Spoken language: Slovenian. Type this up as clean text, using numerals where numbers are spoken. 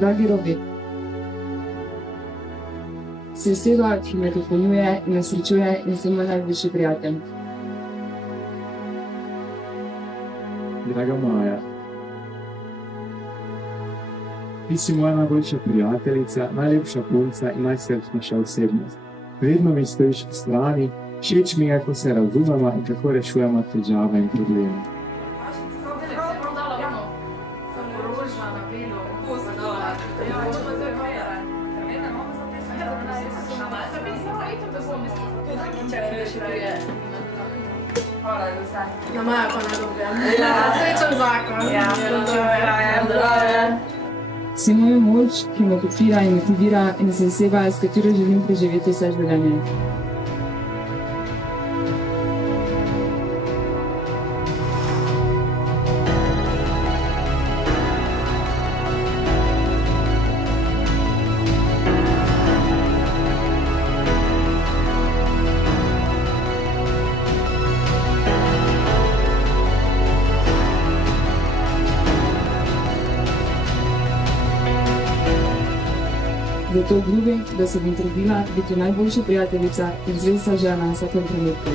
Dragi Robi, si oseba, ki me dopolnjuje in nasrečuje in si moj najboljši prijatelj. Draga Maja, ti si moja najboljša prijateljica, najlepša punca in najsrečnejša osebnost. Vedno mi stojiš v strani, všeč mi je, kako se razumemo in kako rešujemo težave in probleme. Na Maja pa ne dobljam. Srečen zakon. Zdravje. Si moja moč, ki me podpira in motivira in si oseba, s katero želim preživeti vse življenje. Zato obljubim, da se bom trudila biti najboljša prijateljica in zvesta žena v vsakem trenutku.